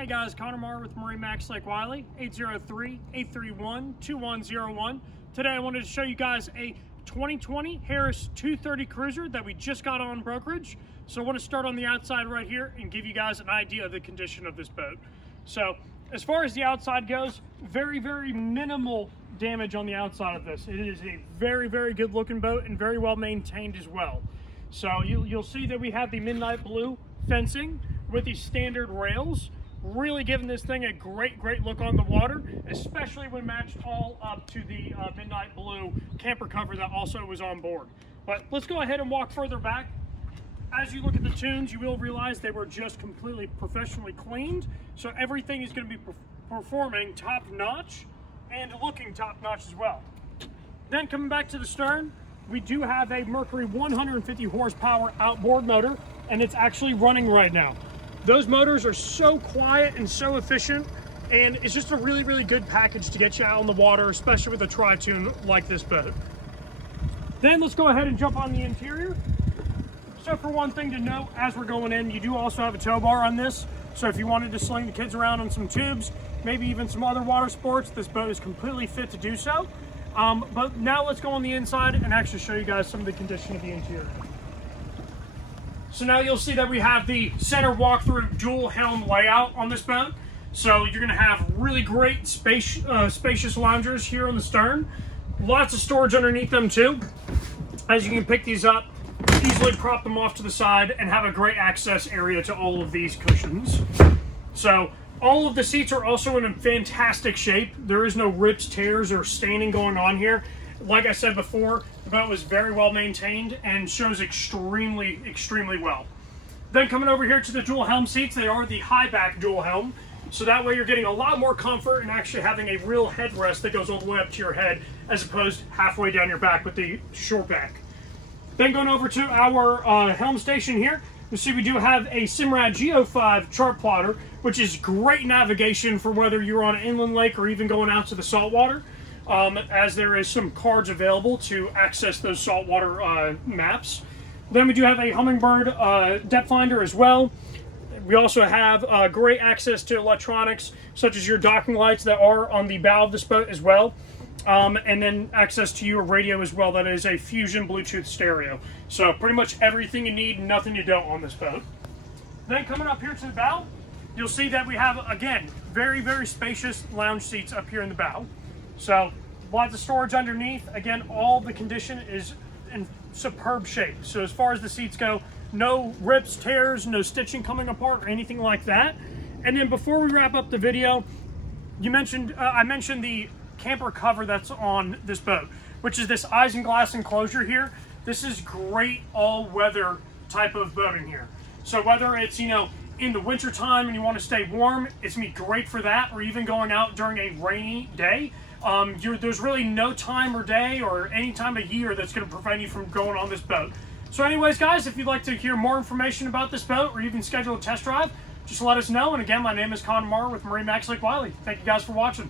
Hey guys, Connor Maurer with MarineMax Lake Wylie, 803-831-2101. Today I wanted to show you guys a 2020 Harris 230 Cruiser that we just got on brokerage. So I want to start on the outside right here and give you guys an idea of the condition of this boat. So as far as the outside goes, very minimal damage on the outside of this. It is a very good looking boat and very well maintained as well. So you'll see that we have the midnight blue fencing with these standard rails, really giving this thing a great look on the water, especially when matched all up to the midnight blue camper cover that also was on board. But let's go ahead and walk further back. As you look at the tunes, you will realize they were just completely professionally cleaned, so everything is going to be performing top notch and looking top notch as well. Then coming back to the stern, we do have a Mercury 150 horsepower outboard motor, and it's actually running right now. Those motors are so quiet and so efficient, and it's just a really good package to get you out on the water, especially with a Tritoon like this boat. Then let's go ahead and jump on the interior. So for one thing to note, as we're going in, you do also have a tow bar on this. So if you wanted to sling the kids around on some tubes, maybe even some other water sports, this boat is completely fit to do so. But now let's go on the inside and actually show you guys some of the condition of the interior. So now you'll see that we have the center walk-through dual helm layout on this boat. So you're going to have really great spacious loungers here on the stern. Lots of storage underneath them too. As you can pick these up, easily prop them off to the side and have a great access area to all of these cushions. So all of the seats are also in a fantastic shape. There is no rips, tears, or staining going on here. Like I said before, the boat was very well maintained and shows extremely well. Then coming over here to the dual helm seats, they are the high back dual helm. So that way you're getting a lot more comfort and actually having a real headrest that goes all the way up to your head as opposed to halfway down your back with the short back. Then going over to our helm station here, you see we do have a Simrad Geo5 chart plotter, which is great navigation for whether you're on an inland lake or even going out to the saltwater. As there is some cards available to access those saltwater maps. Then we do have a Humminbird depth finder as well. We also have great access to electronics, such as your docking lights that are on the bow of this boat as well. And then access to your radio as well. That is a Fusion Bluetooth stereo. So pretty much everything you need, nothing you don't on this boat. Then coming up here to the bow, you'll see that we have, again, very spacious lounge seats up here in the bow. So lots of storage underneath. Again, all the condition is in superb shape. So as far as the seats go, no rips, tears, no stitching coming apart or anything like that. And then before we wrap up the video, I mentioned the camper cover that's on this boat, which is this isinglass enclosure here. This is great all-weather type of boating here. So whether it's, in the winter time and you want to stay warm, it's gonna be great for that, or even going out during a rainy day. There's really no time or day or any time of year that's going to prevent you from going on this boat. So anyways, guys, if you'd like to hear more information about this boat or even schedule a test drive, just let us know. And again, my name is Connor Maurer with MarineMax Lake Wylie. Thank you guys for watching.